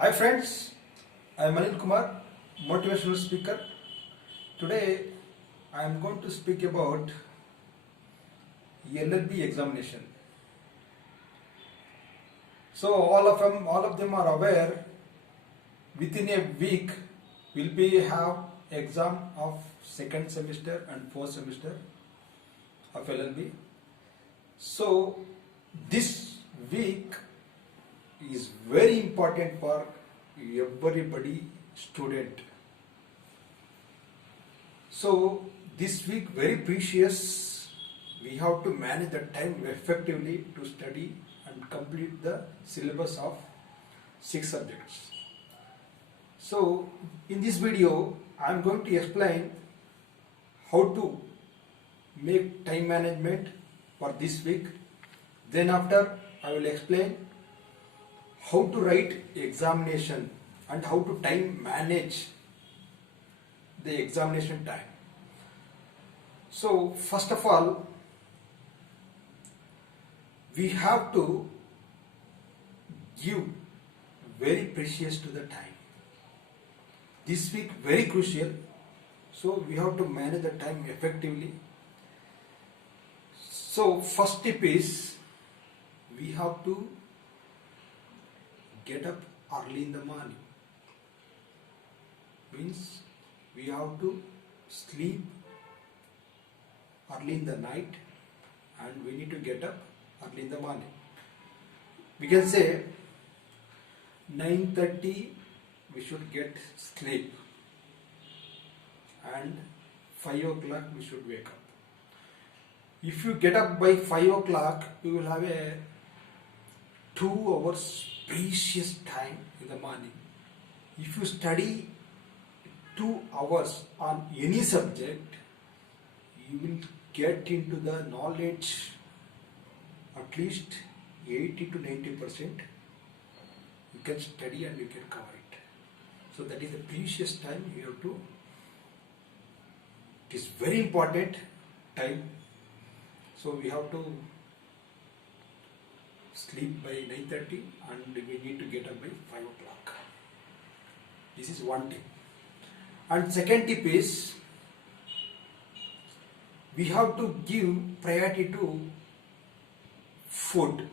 Hi friends, I am Anil Kumar, motivational speaker. Today I am going to speak about LLB examination. So all of them are aware within a week will be have exam of second semester and fourth semester of LLB. So this week is very important for everybody student. So this week very precious. We have to manage the time effectively to study and complete the syllabus of 6 subjects. So in this video I am going to explain how to make time management for this week. Then after I will explain how to write examination and how to time manage the examination time. So first of all, we have to give very precious to the time. This week very crucial, so we have to manage the time effectively. So first tip is we have to get up early in the morning. Means we have to sleep early in the night and we need to get up early in the morning. We can say 9:30 we should get sleep and 5 o'clock we should wake up. If you get up by 5 o'clock, you will have a 2 hours precious time in the morning. If you study 2 hours on any subject, you will get into the knowledge at least 80 to 90%. You can study and you can cover it. So that is the precious time you have to. It is very important time. So we have to sleep by 9:30 and we need to get up by 5 o'clock. This is one tip. And second tip is we have to give priority to food.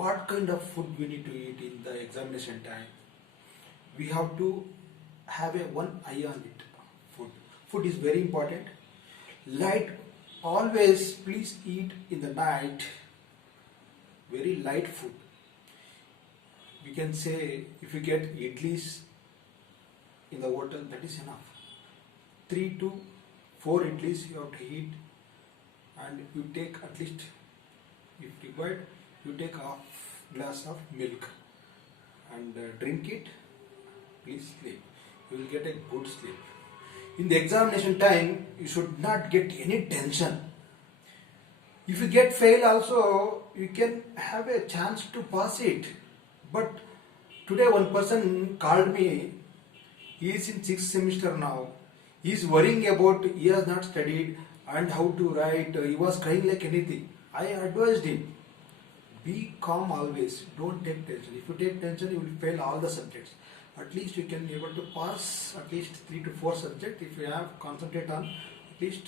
What kind of food we need to eat in the examination time? We have to have a one eye on it. Food is very important. Light, always please eat in the night very light food. We can say if you get idlis in the hotel, that is enough. 3 to 4 idlis you have to eat, and you take at least, if required, you take half glass of milk and drink it. Please sleep. You will get a good sleep. In the examination time, you should not get any tension. If you get fail also, you can have a chance to pass it. But today one person called me, he is in 6th semester now. He is worrying about he has not studied and how to write. He was crying like anything. I advised him, be calm always, don't take tension. If you take tension, you will fail all the subjects. At least you can be able to pass at least 3 to 4 subjects. If you have concentrate on at least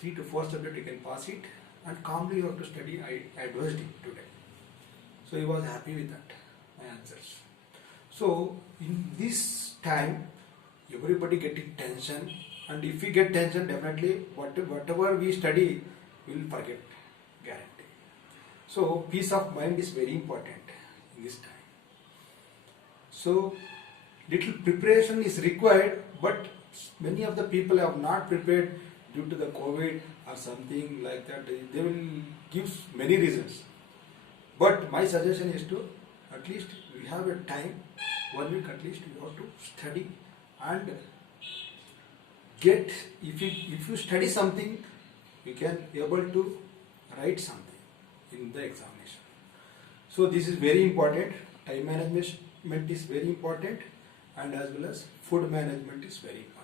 3 to 4 subjects, you can pass it, and calmly you have to study. I advised him today. So he was happy with that, my answers. So in this time, everybody getting tension, and if we get tension, definitely whatever we study, we will forget, guarantee. So peace of mind is very important in this time. So little preparation is required, but many of the people have not prepared due to the COVID or something like that. They will give many reasons. But my suggestion is to at least we have a time, 1 week at least you have to study and get, if you study something, you can able to write something in the examination. So this is very important. Time management is very important, and as well as food management is very important.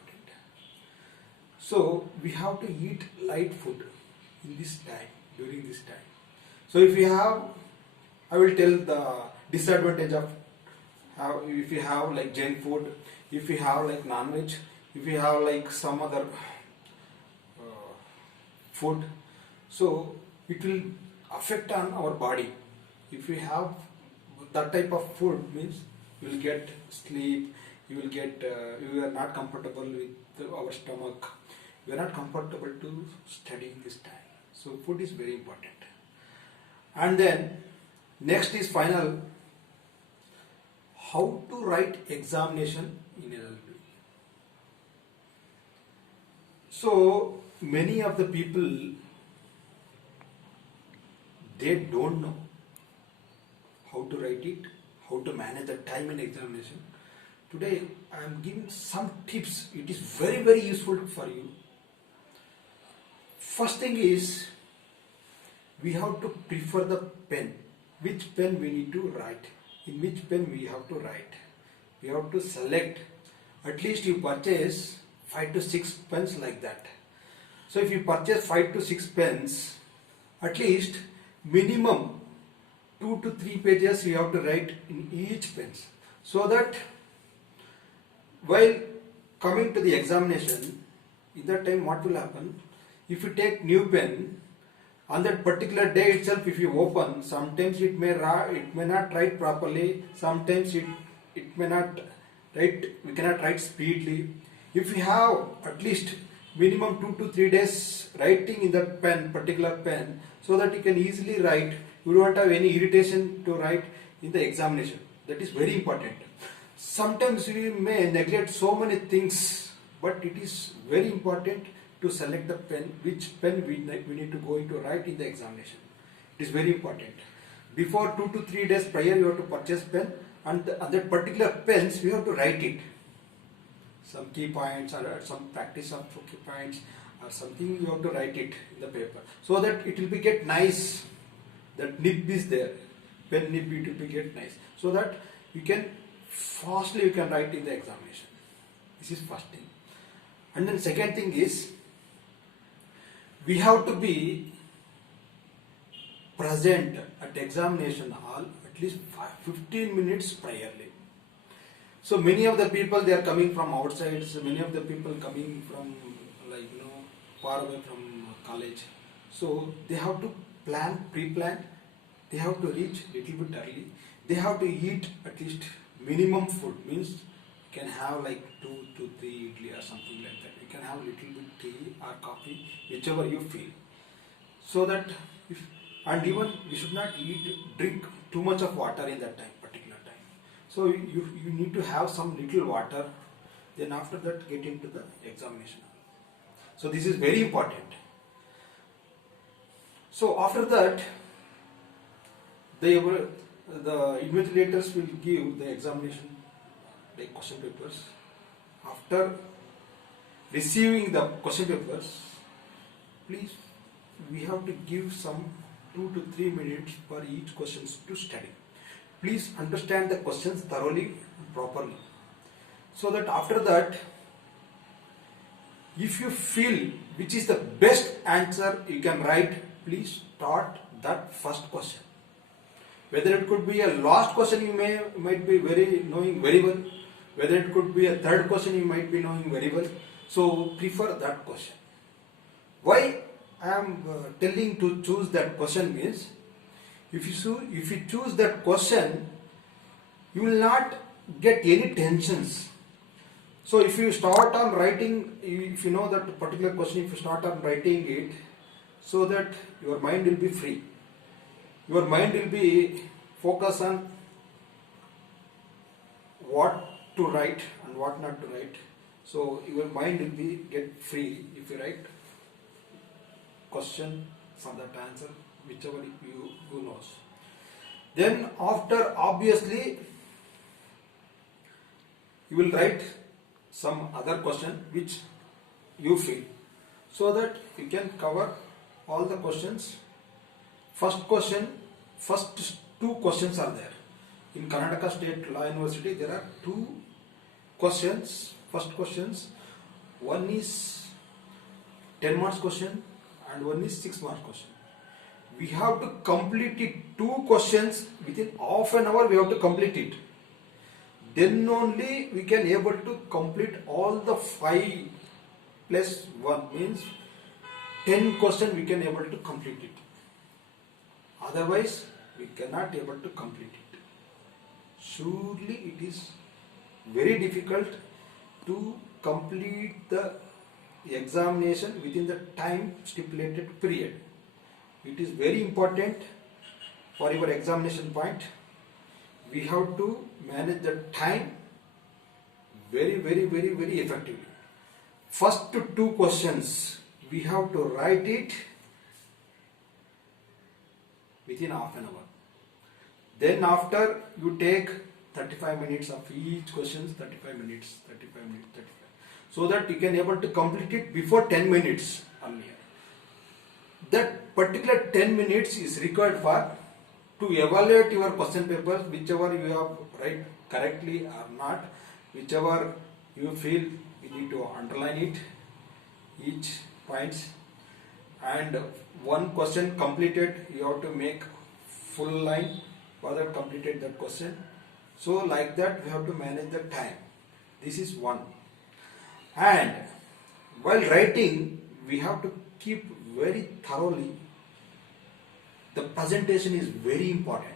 So we have to eat light food in this time, during this time. So if we have, I will tell the disadvantage of if you have like junk food, if you have like non-veg, if you have like some other food, so it will affect on our body. If we have that type of food, means you will get sleep, you will get you are not comfortable with our stomach, we are not comfortable to study in this time. So food is very important. And then next is final, how to write examination in LLB. So many of the people, they don't know how to write it, how to manage the time in examination. Today I am giving some tips. It is very, very useful for you. First thing is, we have to prefer the pen. Which pen we need to write? In which pen we have to write? We have to select. At least you purchase 5 to 6 pens like that. So if you purchase 5 to 6 pens, at least minimum 2 to 3 pages you have to write in each pen. So that while coming to the examination, in that time what will happen? If you take new pen, on that particular day itself, if you open, sometimes it may not write properly, sometimes it may not write, we cannot write speedily. If we have at least minimum 2 to 3 days writing in that pen, particular pen, so that you can easily write, you don't have any irritation to write in the examination. That is very important. Sometimes we may neglect so many things, but it is very important to select the pen, which pen we need to go into write in the examination. It is very important. Before 2 to 3 days prior, you have to purchase pen, and that particular pens we have to write it. Some key points or some practice of key points or something, you have to write it in the paper, so that it will be get nice. That nib is there, pen nib, it will be get nice, so that you can fastly you can write in the examination. This is first thing. And then second thing is, we have to be present at examination hall at least 15 minutes priorly. So many of the people, they are coming from outside, so many of the people coming from far away from college. So they have to pre-plan, they have to reach little bit early, they have to eat at least minimum food, means you can have like 2 to 3 idli or something like that. You can have little bit tea or coffee, whichever you feel. So that and even we should not drink too much of water in that time, particular time. So you need to have some little water, then after that get into the examination. So this is very important. So after that, the invigilators will give the examination like question papers. After receiving the question papers, please, we have to give some 2 to 3 minutes for each questions to study. Please understand the questions thoroughly and properly, so that after that, if you feel which is the best answer you can write, please start that first question. Whether it could be a last question you might be knowing very well, whether it could be a third question you might be knowing very well. So prefer that question. Why I am telling to choose that question means, if you choose that question, you will not get any tensions. So if you start on writing, if you know that particular question, if you start on writing it, so that your mind will be free. Your mind will be focused on what to write and what not to write. So your mind will be get free if you write question from that answer, whichever you knows. Then after, obviously, you will write some other question which you feel, so that you can cover all the questions. First two questions are there. In Karnataka State Law University, there are 2 questions. First questions, one is 10 marks question and one is 6 marks question. We have to complete it, 2 questions within half an hour. We have to complete it. then only we can able to complete all the 5 plus 1 means 10 question we can able to complete it. Otherwise we cannot able to complete it. Surely it is very difficult to complete the examination within the time stipulated period. It is very important for your examination point. We have to manage the time very effectively. First 2 questions we have to write it within half an hour. Then after you take 35 minutes of each question, 35 minutes, 35 minutes, 35. So that you can able to complete it before 10 minutes earlier. That particular 10 minutes is required for to evaluate your question papers, whichever you have write correctly or not, whichever you feel you need to underline it, each points, and one question completed you have to make full line for that completed that question. So like that we have to manage the time. This is one. And while writing we have to keep very thoroughly. The presentation is very important.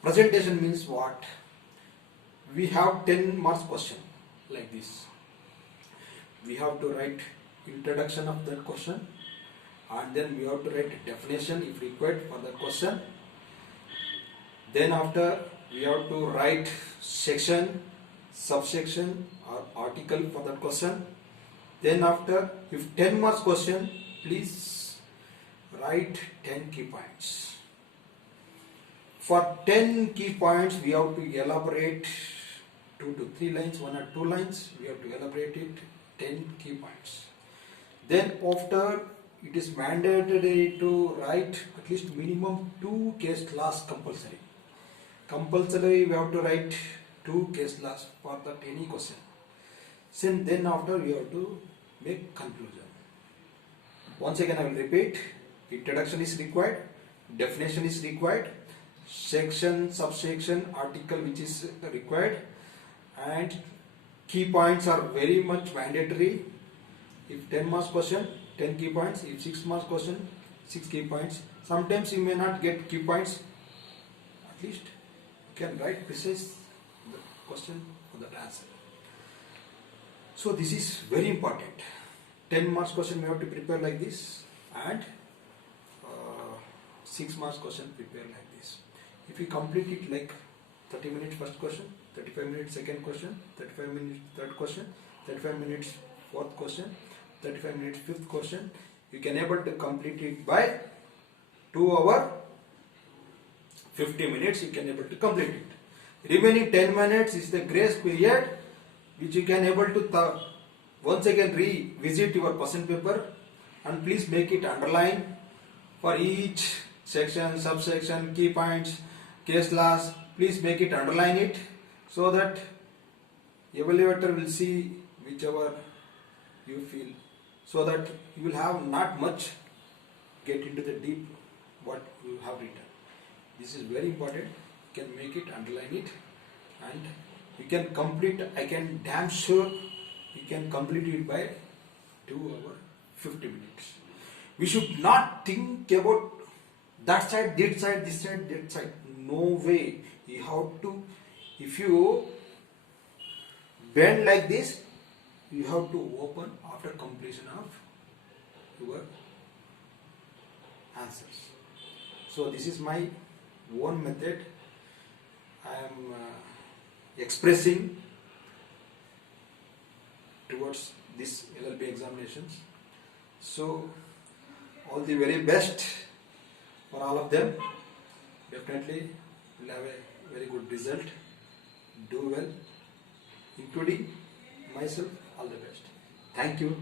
Presentation means what? We have 10 marks question like this. We have to write introduction of that question, and then we have to write definition if required for the question. Then after we have to write section, subsection or article for that question. Then after, if 10 marks question, please write 10 key points. For 10 key points we have to elaborate 2 to 3 lines, 1 or 2 lines, we have to elaborate it 10 key points. Then after, it is mandatory to write at least minimum 2 case laws compulsory. Compulsory we have to write 2 case laws for that any question. Then after we have to make conclusion. Once again I will repeat. Introduction is required, definition is required, section, subsection, article which is required, and key points are very much mandatory. If 10 marks question, 10 key points. If 6 marks question, 6 key points. Sometimes you may not get key points. At least you can write precise the question or the answer. So this is very important. 10 marks question we have to prepare like this, and 6 marks question prepare like this. If we complete it like 30 minutes first question, 35 minutes second question, 35 minutes third question, 35 minutes fourth question, 35 minutes fifth question, you can able to complete it by 2 hours 50 minutes you can able to complete it. Remaining 10 minutes is the grace period which you can able to once again revisit your question paper, and please make it underline for each section, subsection, key points, case laws. Please make it underline it so that evaluator will see whichever you feel, so that you will have not much get into the deep what you have written. This is very important. You can make it, underline it, and you can complete. I can damn sure you can complete it by 2 hours 50 minutes. We should not think about that side, this side, this side, that side. No way. You have to, if you bend like this, you have to open after completion of your answers. So this is my own method. I am expressing towards this LLB examinations. So all the very best for all of them. Definitely will have a very good result. Do well, including myself. All the best. Thank you.